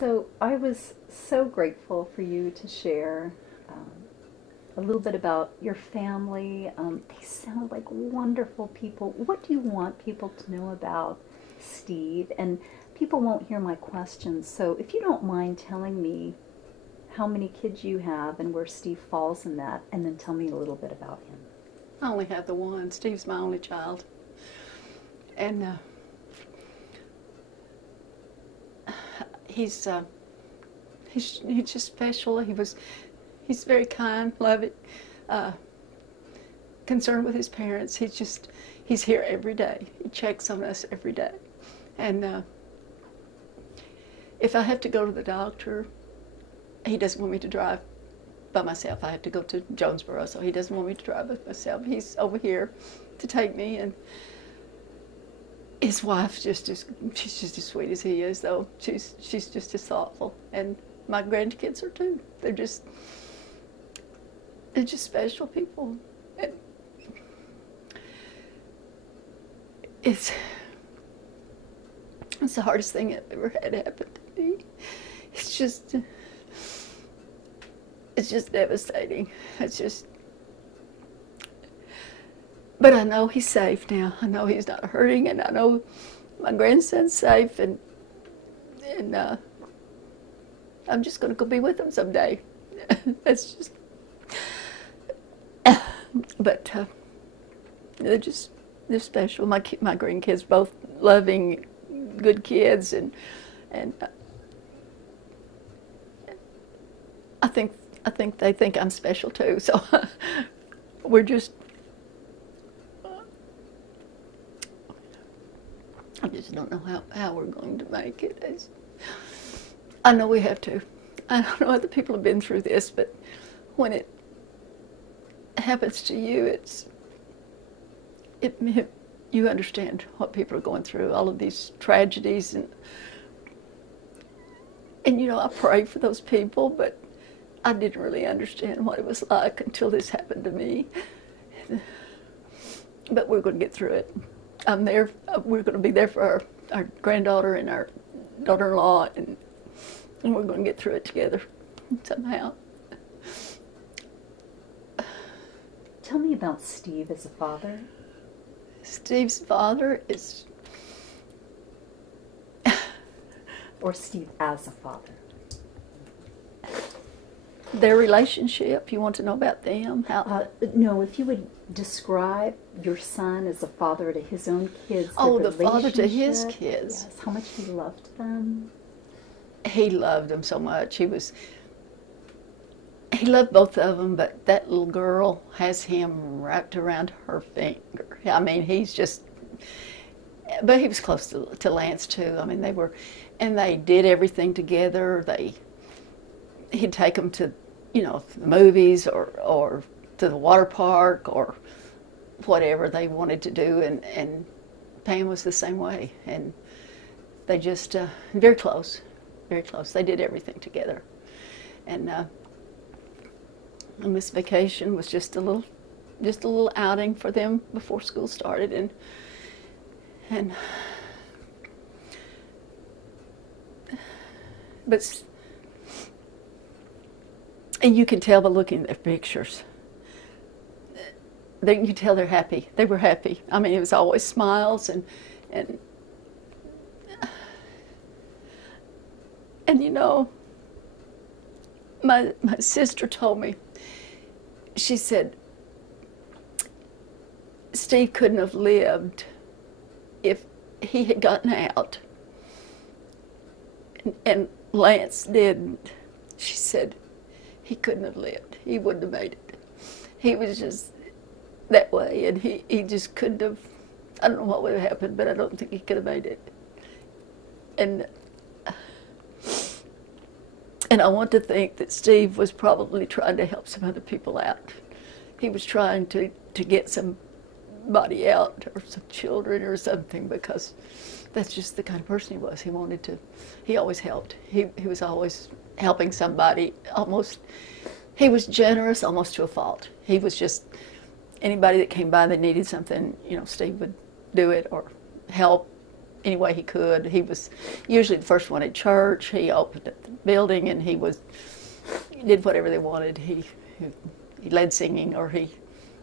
So I was so grateful for you to share a little bit about your family. They sound like wonderful people. What do you want people to know about Steve? And people won't hear my questions, so if you don't mind telling me how many kids you have and where Steve falls in that, and then tell me a little bit about him. I only have the one. Steve's my only child. And he's just special. He's very kind, loving, concerned with his parents. He's here every day. He checks on us every day. And if I have to go to the doctor, he doesn't want me to drive by myself. I have to go to Jonesboro, so he doesn't want me to drive by myself. He's over here to take me, and his wife she's just as sweet as he is, though. She's just as thoughtful, and my grandkids are too. They're just special people. And it's the hardest thing I've ever had happen to me. It's just devastating. But I know he's safe now. I know he's not hurting, and I know my grandson's safe, and I'm just going to go be with him someday. That's just. But they're special. My grandkids, both loving, good kids, and I think they think I'm special too. So we're just. I just don't know how we're going to make it. I know we have to. I don't know other people have been through this, but when it happens to you, you understand what people are going through, all of these tragedies, and you know, I pray for those people, but I didn't really understand what it was like until this happened to me. But we're going to get through it. I'm there. We're going to be there for our granddaughter and our daughter-in-law, and we're going to get through it together somehow. Tell me about Steve as a father. Steve's father is... Or Steve as a father. Their relationship, you want to know about them? No, if you would describe your son as a father to his own kids. Oh, the father to his kids. Yes, how much he loved them. He loved them so much. He loved both of them, but that little girl has him wrapped around her finger. I mean, he's just, but he was close to Lance too. I mean, they did everything together. He'd take them to, you know, the movies or to the water park or whatever they wanted to do, and Pam was the same way. And they just, very close, very close. They did everything together. And this vacation was just a little outing for them before school started, and you can tell by looking at their pictures. You can tell they're happy. They were happy. I mean, it was always smiles, and you know, my sister told me, she said, Steve couldn't have lived if he had gotten out, and Lance didn't. She said, he couldn't have lived. He wouldn't have made it. He was just that way, and he just couldn't have. I don't know what would have happened, but I don't think he could have made it. And I want to think that Steve was probably trying to help some other people out. He was trying to get somebody out, or some children or something, because that's just the kind of person he was. He always helped. He was always helping somebody, almost. He was generous almost to a fault. He was just, anybody that came by that needed something, you know, Steve would do it or help any way he could. He was usually the first one at church. He opened up the building, and he did whatever they wanted. He led singing, or he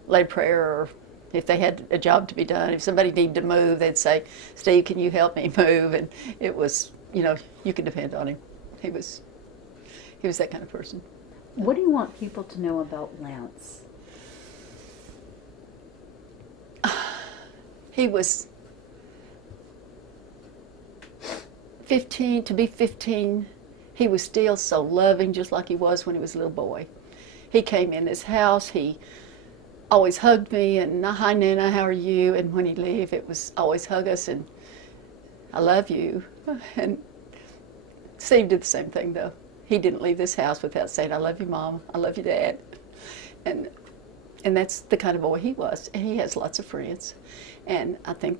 led prayer, or if they had a job to be done, if somebody needed to move, they'd say, "Steve, can you help me move?" And it was, you could depend on him. He was that kind of person. What do you want people to know about Lance? He was 15, to be 15, he was still so loving, just like he was when he was a little boy. He came in this house, he always hugged me, and "Hi, Nana, how are you?" And when he'd leave, it was always hug us, and "I love you." And Steve did the same thing, though. He didn't leave this house without saying, "I love you, Mom. I love you, Dad." And that's the kind of boy he was. And he has lots of friends. And I think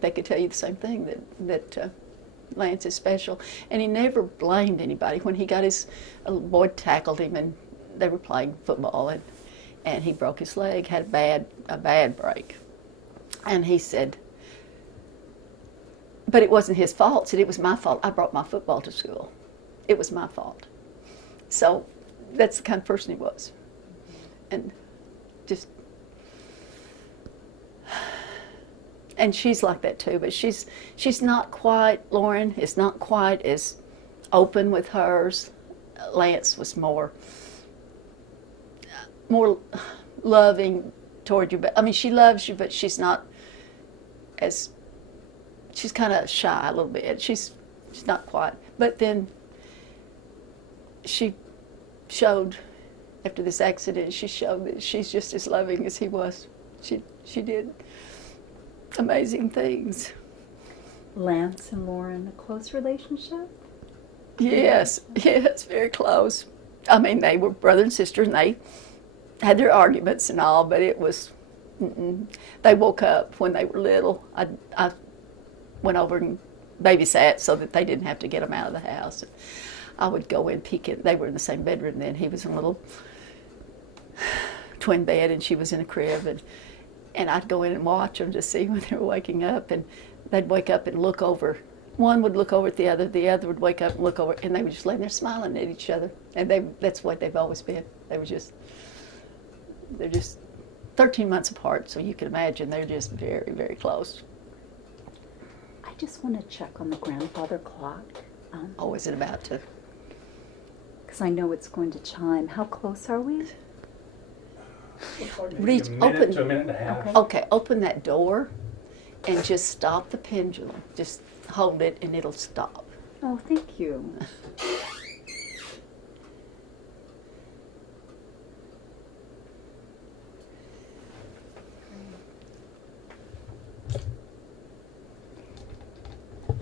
they could tell you the same thing, that Lance is special. And he never blamed anybody. When he got a little boy tackled him, and they were playing football, and he broke his leg, had a bad break. And he said, but it wasn't his fault. Said, "It was my fault. I brought my football to school. It was my fault." So that's the kind of person he was. And she's like that too, but she's not quite, Loren is not quite as open with hers. Lance was more loving toward you. But I mean, she loves you, but she's not as, she's kind of shy a little bit. She's not quite. But then she showed, after this accident, she showed that she's just as loving as he was. She did amazing things. Lance and Loren, a close relationship? Yes, very close. I mean, they were brother and sister, and they had their arguments and all, but it was, they woke up when they were little. I went over and babysat so that they didn't have to get them out of the house. I would go in, peek in. They were in the same bedroom then. He was in a little twin bed, and she was in a crib, and I'd go in and watch them to see when they were waking up, and they'd wake up and look over. One would look over at the other would wake up and look over, and they were just laying there smiling at each other. And that's what they've always been. They're just 13 months apart, so you can imagine they're just very, very close. I just want to check on the grandfather clock. Is it about to? Because I know it's going to chime. How close are we? Reach, a minute open. to a minute and a half. Okay, open that door and just stop the pendulum. Just hold it and it'll stop. Oh, thank you.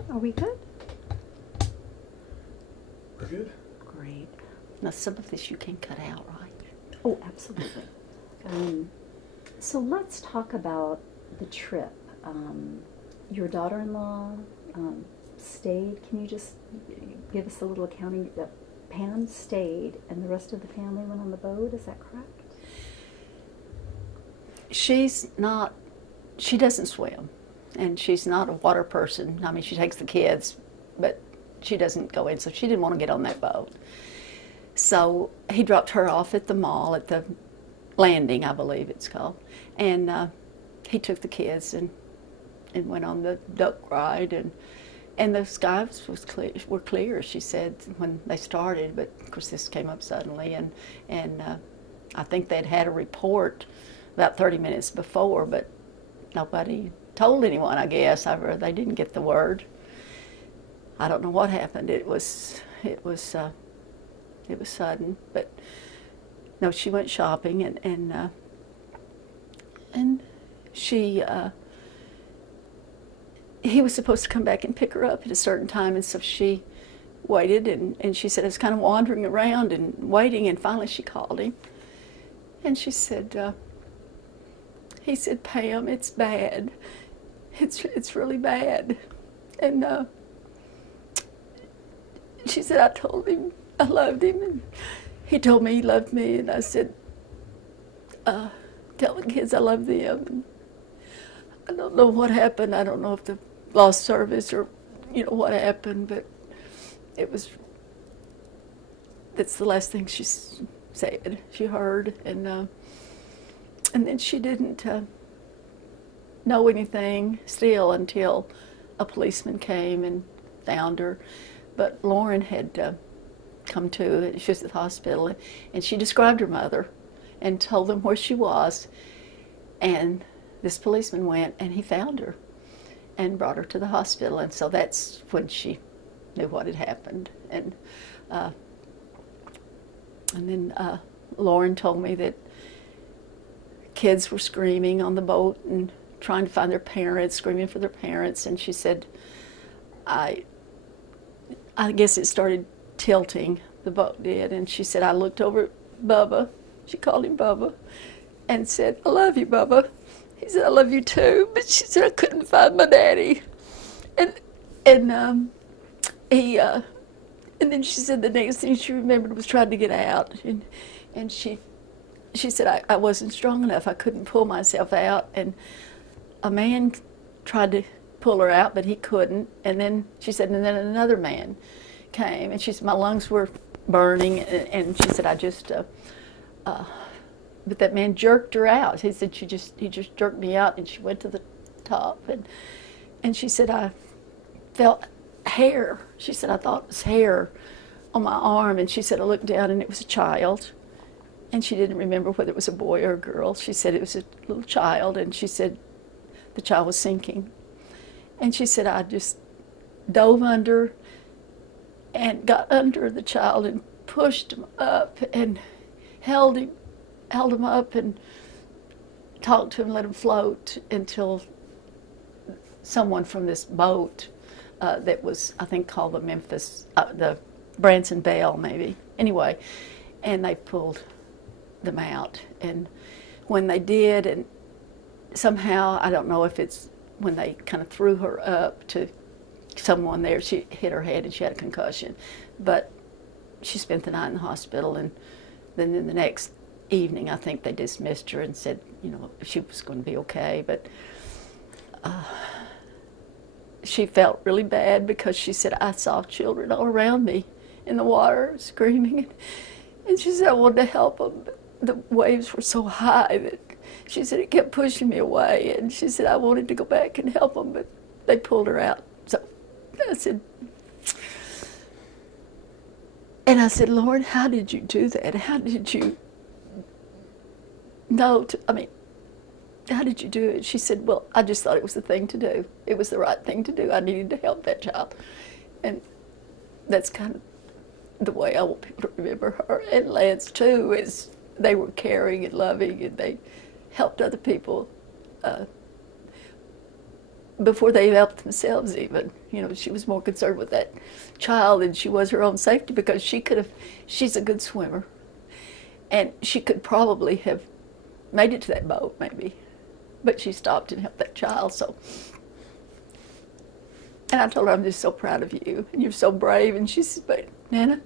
Are we good? We're good. Great. Now, some of this you can cut out, right? Oh, absolutely. So let's talk about the trip. Your daughter-in-law stayed. Can you just give us a little accounting? Pam stayed, and the rest of the family went on the boat. Is that correct? She doesn't swim, and she's not a water person. I mean, she takes the kids, but she doesn't go in, so she didn't want to get on that boat. So he dropped her off at the mall, at the landing, I believe it's called, and he took the kids and went on the duck ride, and the skies were clear, she said, when they started, but of course this came up suddenly, and I think they'd had a report about 30 minutes before, but nobody told anyone, I guess. They didn't get the word. I don't know what happened. It was sudden, but no, she went shopping, and she he was supposed to come back and pick her up at a certain time, and so she waited, and she said, I was kind of wandering around and waiting, and finally she called him, and she said, he said, Pam, it's bad. It's really bad. And she said, I told him I loved him, and he told me he loved me, and I said, tell the kids I love them. And I don't know what happened. I don't know if the lost service or, what happened, but it was, that's the last thing she said, she heard, and then she didn't know anything still until a policeman came and found her. But Loren had come to, she was at the hospital, and she described her mother and told them where she was, and this policeman went and he found her and brought her to the hospital, and so that's when she knew what had happened. And then Loren told me that kids were screaming on the boat and trying to find their parents, screaming for their parents, and she said, I guess it started tilting, the boat did, and she said, I looked over at Bubba, she called him Bubba, and said, I love you, Bubba. He said, I love you too, but she said, I couldn't find my daddy. And then she said the next thing she remembered was trying to get out, and she said, I wasn't strong enough, I couldn't pull myself out, and a man tried to pull her out, but he couldn't, and then she said, and then another man came, and she said, my lungs were burning, and she said, but that man jerked her out. He said, he just jerked me out, and she went to the top, and she said, I felt hair. She said, I thought it was hair on my arm, and she said, I looked down, and it was a child, and she didn't remember whether it was a boy or a girl. She said it was a little child, and she said the child was sinking. And she said, I just dove under and got under the child and pushed him up and held him up and talked to him, let him float until someone from this boat that was, I think, called the Branson Bell, maybe. Anyway, and they pulled them out. And when they did, and somehow, I don't know if it's when they kind of threw her up to someone there, she hit her head and she had a concussion. But she spent the night in the hospital, and then in the next evening, I think they dismissed her and said, she was going to be okay. But she felt really bad because she said, I saw children all around me in the water screaming. And she said, I wanted to help them, but the waves were so high that she said it kept pushing me away. And she said, I wanted to go back and help them, but they pulled her out. So I said, Loren, how did you do that? How did you know how did you do it? She said, well, I just thought it was the thing to do. It was the right thing to do. I needed to help that child. And that's kind of the way I want people to remember her. And Lance, too, is they were caring and loving, and they helped other people before they helped themselves even. She was more concerned with that child than she was her own safety, because she's a good swimmer, and she could probably have made it to that boat, maybe. But she stopped and helped that child, so. And I told her, I'm just so proud of you, and you're so brave. And she said, but Nana,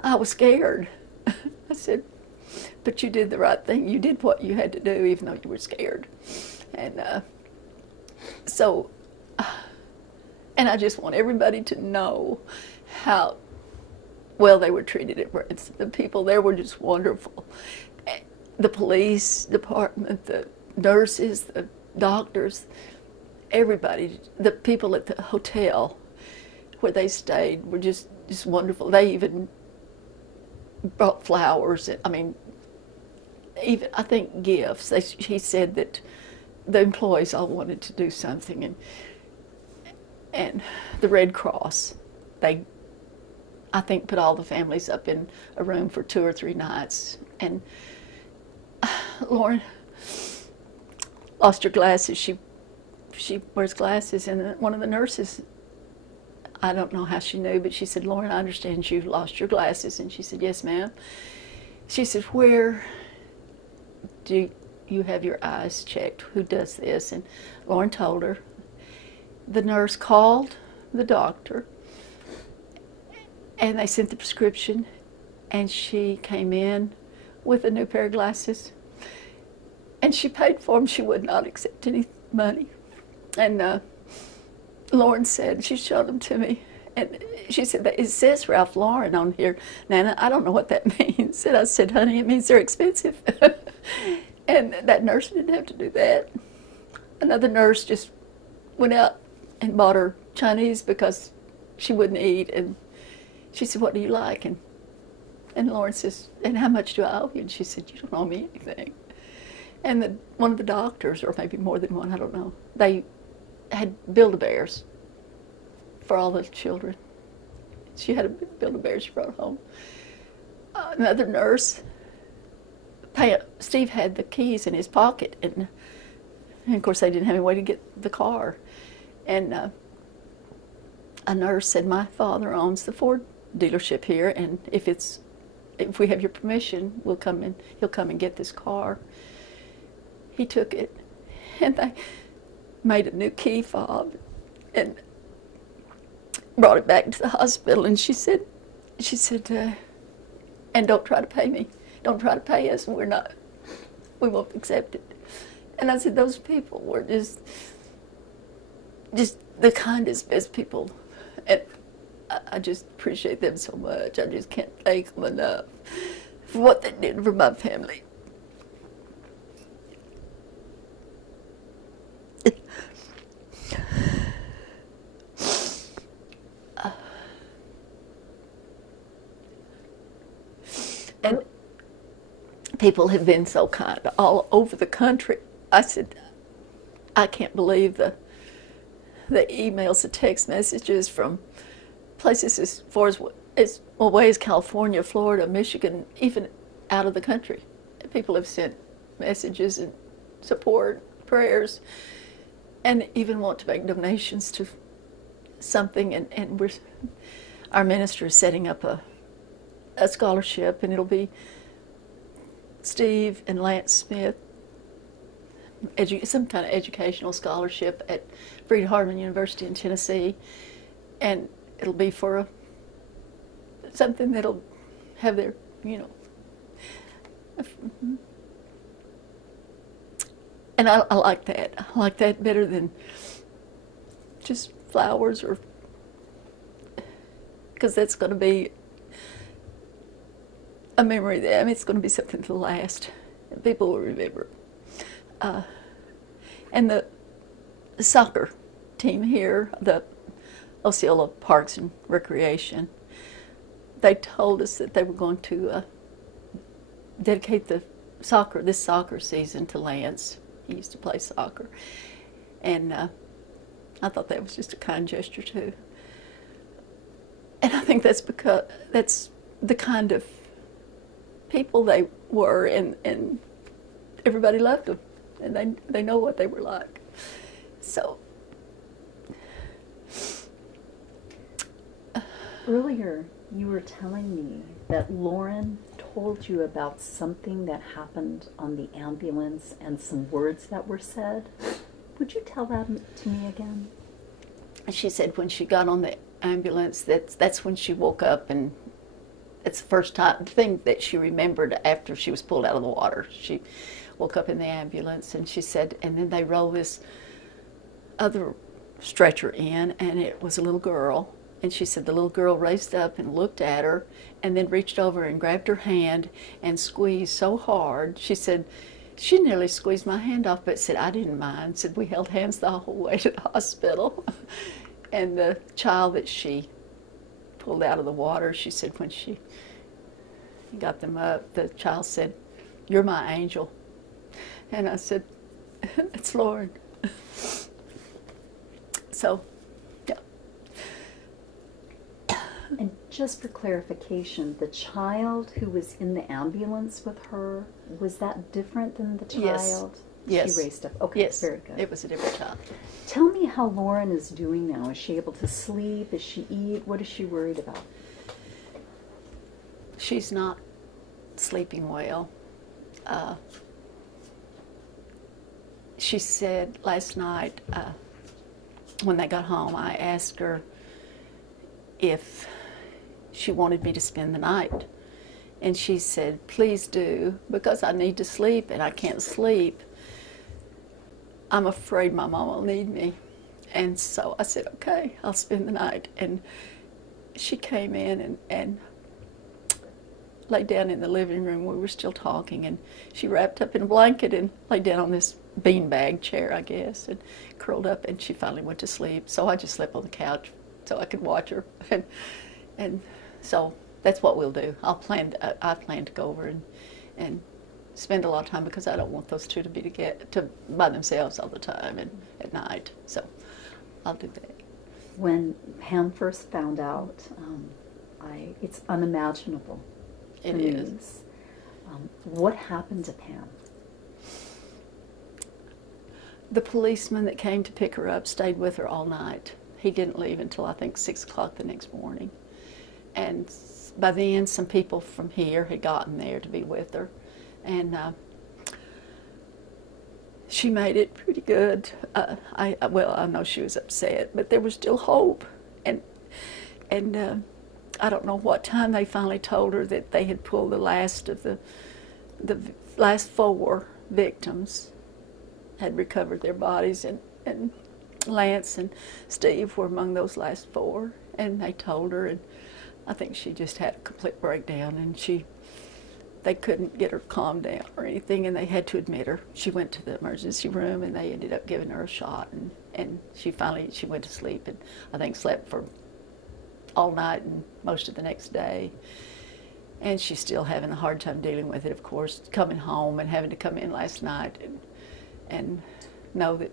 I was scared. I said, but you did the right thing. You did what you had to do, even though you were scared. And and I just want everybody to know how well they were treated at Branson. The people there were just wonderful. The police department, the nurses, the doctors, everybody, the people at the hotel where they stayed were just wonderful. They even brought flowers. Even, I think, gifts. He said that the employees all wanted to do something, and the Red Cross, they, I think, put all the families up in a room for 2 or 3 nights. And Loren lost her glasses. She wears glasses, and one of the nurses, I don't know how she knew, but she said, Loren, I understand you lost your glasses. And she said, yes, ma'am. She said, where do you have your eyes checked? Who does this? And Loren told her. The nurse called the doctor, and they sent the prescription, and she came in with a new pair of glasses, and she paid for them. She would not accept any money. And Loren said, she showed them to me, and she said, it says Ralph Lauren on here. Nana, I don't know what that means. And I said, honey, it means they're expensive. And that nurse didn't have to do that. Another nurse just went out and bought her Chinese because she wouldn't eat. And she said, what do you like? And Lauren says, and how much do I owe you? And she said, you don't owe me anything. And one of the doctors, or maybe more than one, I don't know, they had Build-A-Bears for all the children. She had a Build-A-Bear she brought home. Another nurse, Steve had the keys in his pocket, and of course they didn't have any way to get the car. And a nurse said, my father owns the Ford dealership here, and if we have your permission, he'll come and get this car. He took it, and they made a new key fob and brought it back to the hospital. And she said, and don't try to pay me. Don't try to pay us. We won't accept it. And I said, those people were just the kindest, best people. And I just appreciate them so much. I just can't thank them enough for what they did for my family. And people have been so kind all over the country. I said, I can't believe the emails, the text messages from places as far as away as California, Florida, Michigan, even out of the country. People have sent messages and support, prayers, and even want to make donations to something. And our minister is setting up a scholarship, and it'll be Steve and Lance Smith, some kind of educational scholarship at Freed-Hardeman University in Tennessee, and it'll be for something that'll have their, and I like that. I like that better than just flowers, or because that's going to be a memory that, it's going to be something to last. People will remember. And the soccer team here, the Osceola Parks and Recreation, they told us that they were going to dedicate this soccer season to Lance. He used to play soccer. And I thought that was just a kind gesture too. And I think that's because that's the kind of people they were, and everybody loved them, and they know what they were like. So earlier you were telling me that Loren told you about something that happened on the ambulance and some words that were said. Would you tell that to me again? she said when she got on the ambulance, that's when she woke up, and it's the first thing that she remembered after she was pulled out of the water. She woke up in the ambulance, and she said, and then they rolled this other stretcher in, and it was a little girl. And she said the little girl raised up and looked at her, and then reached over and grabbed her hand and squeezed so hard. She said, she nearly squeezed my hand off, but said, I didn't mind. Said, we held hands the whole way to the hospital. And the child that she pulled out of the water, she said when she got them up, the child said, you're my angel. And I said, it's Loren. So, yeah. And just for clarification, the child who was in the ambulance with her, was that different than the child Yes. she raised up? Okay, Yes, very good. it was a different child. Tell me how Loren is doing now. Is she able to sleep? Does she eat? What is she worried about? She's not sleeping well. She said last night when they got home, I asked her if she wanted me to spend the night. And she said, please do, because I need to sleep and I can't sleep. I'm afraid my mom will need me. And so I said, okay, I'll spend the night. And she came in and laid down in the living room. We were still talking, and she wrapped up in a blanket and laid down on this beanbag chair, I guess, and curled up, and she finally went to sleep. So I just slept on the couch so I could watch her. And so that's what we'll do. I plan to go over and spend a lot of time, because I don't want those two to be by themselves all the time and at night. So I'll do that. When Pam first found out, it's unimaginable. It is. What happened to Pam? The policeman that came to pick her up stayed with her all night. He didn't leave until I think 6 o'clock the next morning. And by then, some people from here had gotten there to be with her. And she made it pretty good. I know she was upset, but there was still hope. And I don't know what time they finally told her that they had pulled the last of the last 4 victims had recovered their bodies, and Lance and Steve were among those last 4. And they told her, and I think she just had a complete breakdown, and they couldn't get her calmed down or anything, and they had to admit her. She went to the emergency room, and they ended up giving her a shot, and she went to sleep, and I think slept for all night and most of the next day. And she's still having a hard time dealing with it, of course, coming home and having to come in last night and know that,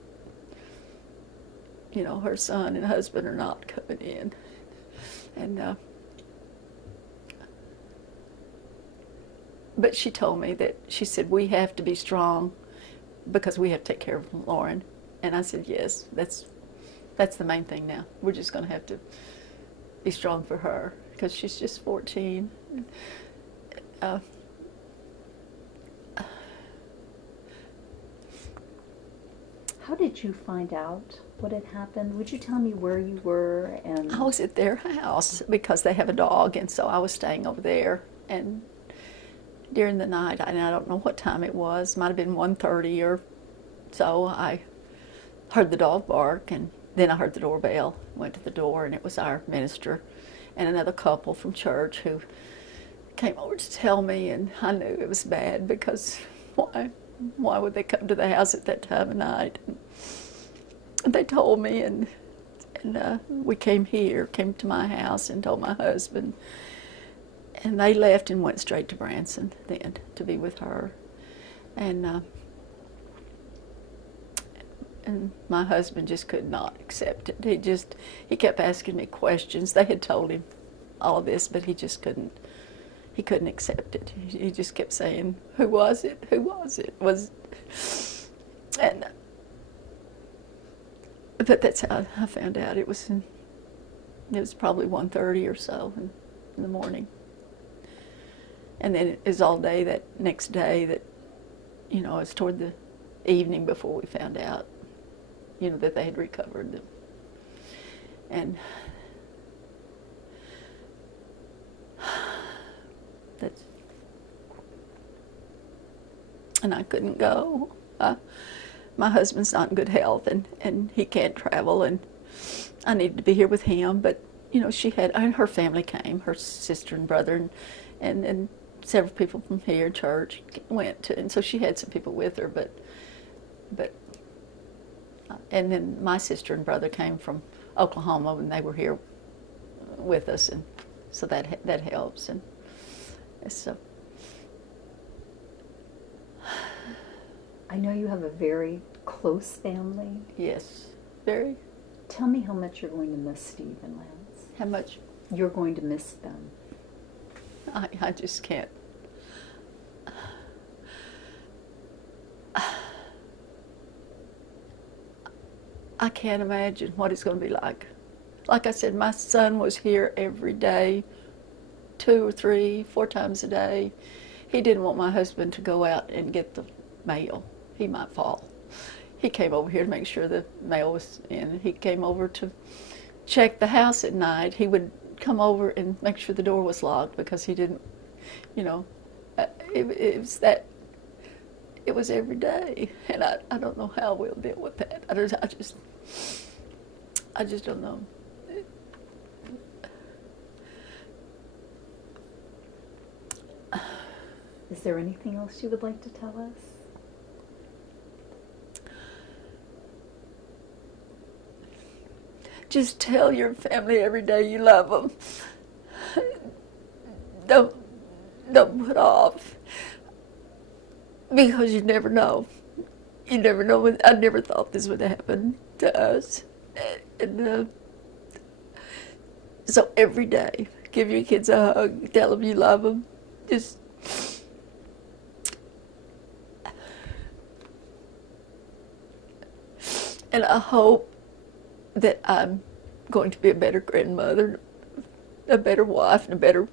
her son and husband are not coming in. And but she told me that, she said, we have to be strong because we have to take care of Loren. And I said, yes, that's the main thing now. We're just going to have to be strong for her, because she's just 14. How did you find out what had happened? Would you tell me where you were? And I was at their house because they have a dog, and so I was staying over there. And during the night, and I don't know what time it was, might have been 1:30 or so, I heard the dog bark, and then I heard the doorbell. Went to the door, and it was our minister and another couple from church who came over to tell me, and I knew it was bad, because why would they come to the house at that time of night? And they told me, and we came to my house and told my husband, and they left and went straight to Branson then to be with her. And my husband just could not accept it. He kept asking me questions. They had told him all of this, but he just couldn't accept it. He just kept saying, who was it? Who was it? But that's how I found out. It was probably 1:30 or so in the morning. And then it was all day that next day that, it was toward the evening before we found out, that they had recovered them. And I couldn't go. My husband's not in good health, and he can't travel, and I needed to be here with him. But and her family came, her sister and brother, and several people from here, church, went to, and so she had some people with her. But and then my sister and brother came from Oklahoma, and they were here with us, and so that helps. And so I know you have a very close family. Yes, very. Tell me how much you're going to miss Steve and Lance. How much? You're going to miss them. I just can't. I can't imagine what it's going to be like. Like I said, my son was here every day, 2 or 3, 4 times a day. He didn't want my husband to go out and get the mail. He might fall. He came over here to make sure the mail was in. He came over to check the house at night. He would come over and make sure the door was locked, because he didn't, it was every day. And I don't know how we'll deal with that. I just don't know. Is there anything else you would like to tell us? Just tell your family every day you love them. Don't put off, because you never know. You never know. I never thought this would happen to us. And so every day, give your kids a hug. Tell them you love them. Just. And I hope that I'm going to be a better grandmother, a better wife, and a better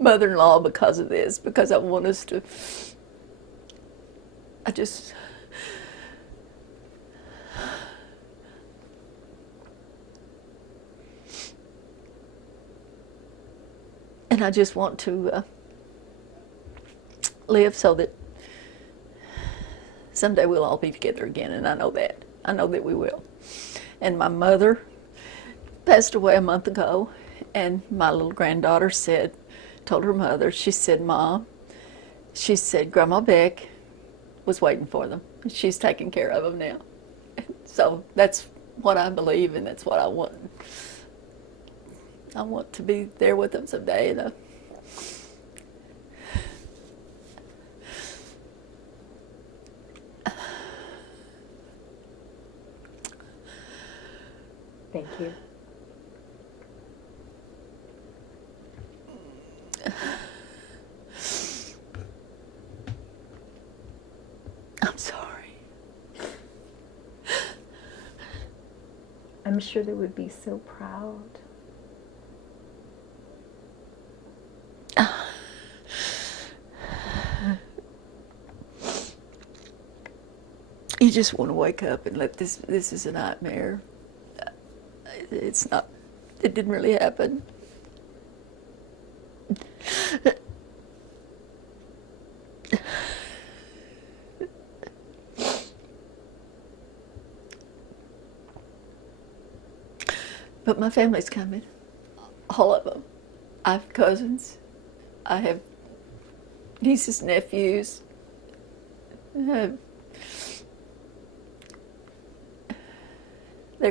mother-in-law because of this, because I want us to, and I just want to live so that someday we'll all be together again, and I know that. I know that we will. And my mother passed away a month ago, and my little granddaughter told her mother, she said, Mom, she said, Grandma Beck was waiting for them. She's taking care of them now. So that's what I believe, and that's what I want. I want to be there with them someday, you know. Thank you. I'm sorry. I'm sure they would be so proud. You just want to wake up and let this is a nightmare. It's not, it didn't really happen. But my family's coming, all of them. I have cousins, I have nieces, nephews, they're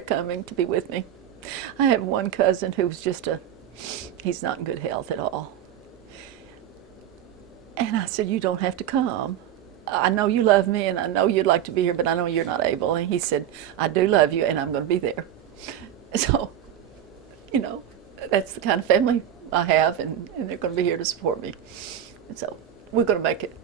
coming to be with me. I have one cousin who's he's not in good health at all. And I said, you don't have to come. I know you love me and I know you'd like to be here, but I know you're not able. And he said, I do love you and I'm going to be there. So, you know, that's the kind of family I have, and they're going to be here to support me. And so we're going to make it.